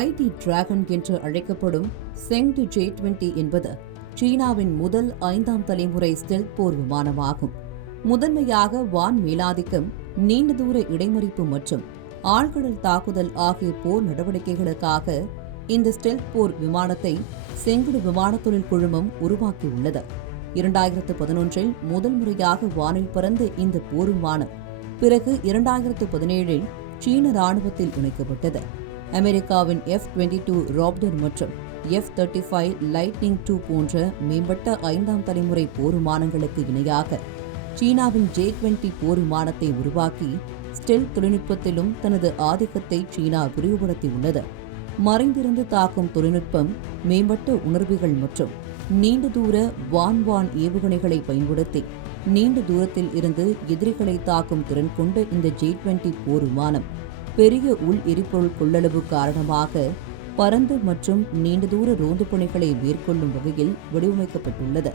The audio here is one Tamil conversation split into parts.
மைட்டி டிராகன் என்று அழைக்கப்படும் செங்டு J-20 என்பது சீனாவின் முதல் 5ஆம் தலைமுறை ஸ்டெல்த் போர் விமானமாகும். முதன்மையாக வான் மேலாதிக்கம், நீண்ட தூர இடைமறிப்பு மற்றும் ஆழ்கடல் தாக்குதல் ஆகிய போர் நடவடிக்கைகளுக்காக இந்த ஸ்டெல்த் போர் விமானத்தை செங்குடு விமான தொழில் குழுமம் உருவாக்கியுள்ளது. 2011இல் முதல் முறையாக வானில் பறந்த இந்த போர் விமானம் பிறகு 2017இல் சீன ராணுவத்தில் இணைக்கப்பட்டது. அமெரிக்காவின் F-22 ராப்டர் மற்றும் F-35 லைட்னிங் II போன்ற மேம்பட்ட 5ஆம் தலைமுறை போர் விமானங்களுக்கு இணையாக சீனாவின் J-20 போர் விமானத்தை உருவாக்கி ஸ்டெல்த் தொழில்நுட்பத்திலும் தனது ஆதிக்கத்தை சீனா விரிவுபடுத்தியுள்ளது. மறைந்திருந்து தாக்கும் தொழில்நுட்பம், மேம்பட்ட உணர்வுகள் மற்றும் நீண்ட தூர வான் ஏவுகணைகளை பயன்படுத்தி நீண்ட தூரத்தில் இருந்து எதிரிகளை தாக்கும் திறன் கொண்ட இந்த J-20 போர் விமானம் பெரிய உள் எரிபொருள் கொள்ளளவு காரணமாக பறந்து மற்றும் நீண்ட தூர ரோந்து பணிகளை மேற்கொள்ளும் வகையில் வடிவமைக்கப்பட்டுள்ளது.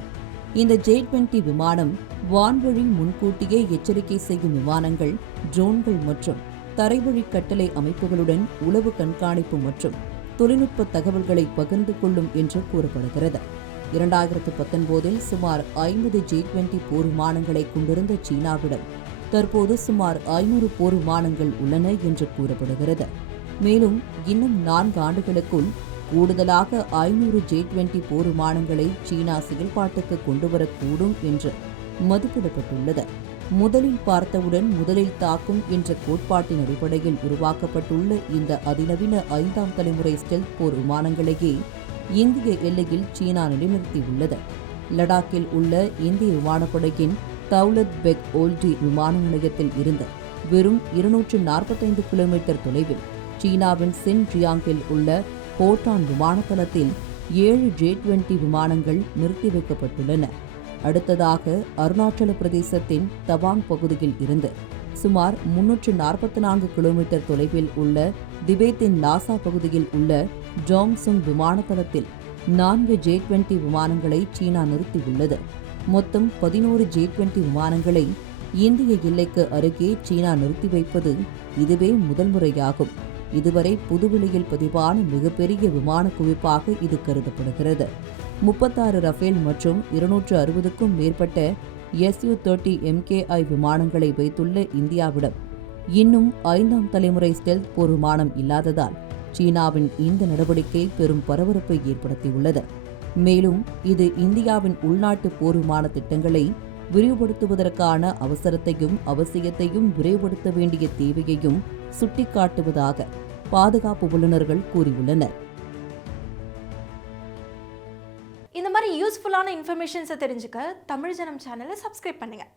இந்த J-20 விமானம் வான்வழி முன்கூட்டியே எச்சரிக்கை செய்யும் விமானங்கள், ட்ரோன்கள் மற்றும் தரைவழி கட்டளை அமைப்புகளுடன் உளவு கண்காணிப்பு மற்றும் தொழில்நுட்ப தகவல்களை பகிர்ந்து கொள்ளும் என்று கூறப்படுகிறது. 2019இல் சுமார் 50 J-20 போர் விமானங்களை கொண்டிருந்த சீனாவிடம் தற்போது சுமார் 500 போர் விமானங்கள் உள்ளன என்று கூறப்படுகிறது. மேலும் இன்னும் 4 ஆண்டுகளுக்குள் கூடுதலாக 500 J-20 போர் விமானங்களை சீனா செயல்பாட்டுக்கு கொண்டுவரக்கூடும் என்று மதிப்பிடப்பட்டுள்ளது. முதலில் பார்த்தவுடன் முதலில் தாக்கும் என்ற கோட்பாட்டின் அடிப்படையில் உருவாக்கப்பட்டுள்ள இந்த அதிநவீன 5ஆம் தலைமுறை ஸ்டெல்த் போர் விமானங்களையே இந்திய எல்லையில் சீனா நிலைநிறுத்தியுள்ளது. லடாக்கில் உள்ள இந்திய விமானப்படையின் தௌலத் பெக் ஓல்டி விமான நிலையத்தில் இருந்து வெறும் 245 கிலோமீட்டர் தொலைவில் சீனாவின் சின்ஜியாங்கில் உள்ள போட்டான் விமானத்தளத்தில் 7 J-20 விமானங்கள் நிறுத்தி வைக்கப்பட்டுள்ளன. அடுத்ததாக அருணாச்சல பிரதேசத்தின் தவாங் பகுதியில் இருந்து சுமார் 344 கிலோமீட்டர் தொலைவில் உள்ள திபேத்தின் லாசா பகுதியில் உள்ள ஜாங்சுங் விமானத்தளத்தில் 4 J-20 விமானங்களை சீனா நிறுத்தியுள்ளது. மொத்தம் 11 J-20 விமானங்களை இந்திய எல்லைக்கு அருகே சீனா நிறுத்தி வைப்பது இதுவே முதல் முறையாகும். இதுவரை புதுவெளியில் பதிவான மிகப்பெரிய விமான குவிப்பாக இது கருதப்படுகிறது. 36 ரஃபேல் மற்றும் 260க்கும் மேற்பட்ட Su-30 MKI விமானங்களை வைத்துள்ள இந்தியாவிடம் இன்னும் 5ஆம் தலைமுறை ஸ்டெல்த் போர் விமானம் இல்லாததால் சீனாவின் இந்த நடவடிக்கை பெரும் பரபரப்பை ஏற்படுத்தியுள்ளது. மேலும் இது இந்தியாவின் உள்நாட்டு போர் விமான திட்டங்களை விரிவுபடுத்துவதற்கான அவசரத்தையும் அவசியத்தையும் விரைவுபடுத்த வேண்டிய தேவையையும் சுட்டிக்காட்டுவதாக பாதுகாப்பு வல்லுநர்கள் கூறியுள்ளனர். இந்த மாதிரி யூஸ்ஃபுல்லான இன்ஃபர்மேஷன்ஸை தெரிஞ்சுக்க தமிழ் ஜனம் சேனலை சப்ஸ்கிரைப் பண்ணுங்க.